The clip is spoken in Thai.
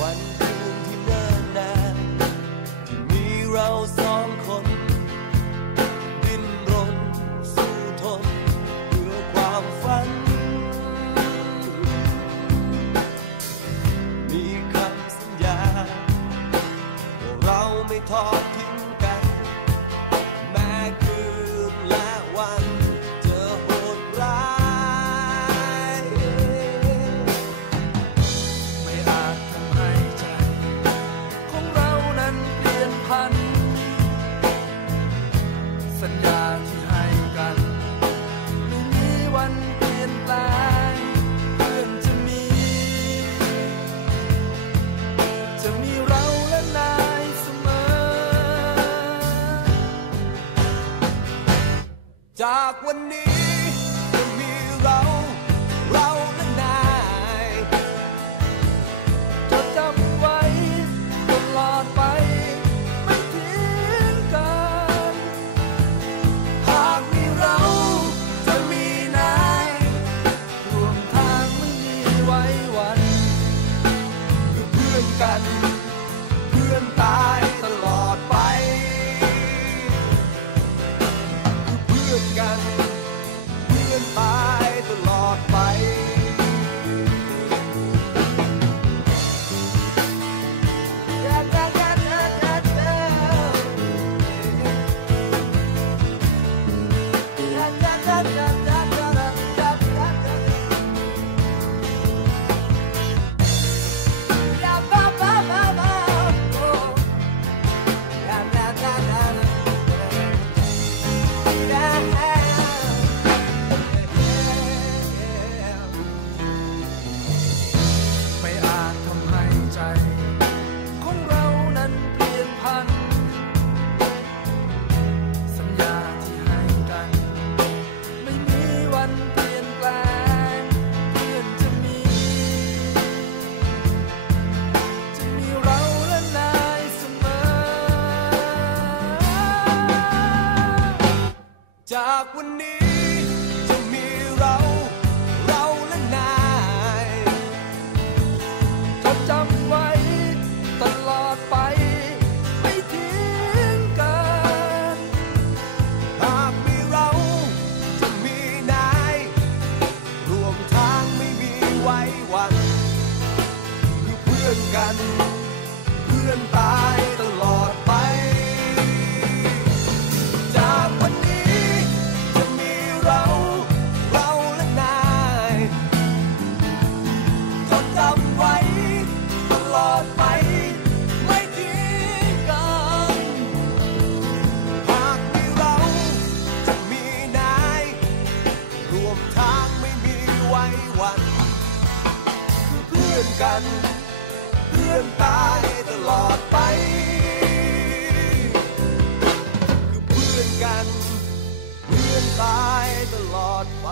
วันคืนที่เนิ่นนานที่มีเราสองคนดิ้นรนสู้ทนเพื่อความฝันมีคำสัญญาว่าเราไม่ทอดทิ้งกันแม้คืนและวันจะโหดร้ายไม่อาจทำให้ใจของเรานั้นเปลี่ยนพันสัญญาที่ให้กันไม่มีวันเปลี่ยนแปลงเพื่อนจะมีเราและนายเสมอจากวันนี้จะมีเราและนายจะจำไว้ตลอดไปไม่ทิ้งกันหากมีเราจะมีนายร่วมทางไม่มีไว้วันคือเพื่อนกันเพื่อนตายตลอดไปคือเพื่อนกันเพื่อนตายตลอดไปไม่อาจทำให้ใจของเรานั้นเปลี่ยนพันสัญญาที่ให้กันไม่มีวันเปลี่ยนแปลงเพื่อนจะมีเราและนายเสมอจากวันนี้จะมีเราและนายจะจำไว้ตลอดไปไม่ทิ้งกันหากมีเราจะมีนายร่วมทางไม่มีไว้วันคือเพื่อนกันเพื่อนตายตลอดไปจากวันนี้จะมีเราและนายจดจำไว้ตลอดไปไม่ทิ้งกันหากมีเราจะมีนายร่วมทางไม่มีไว้วันคือเพื่อนกันเพื่อนตายตลอดไปคือเพื่อนกันเพื่อนตายตลอดไป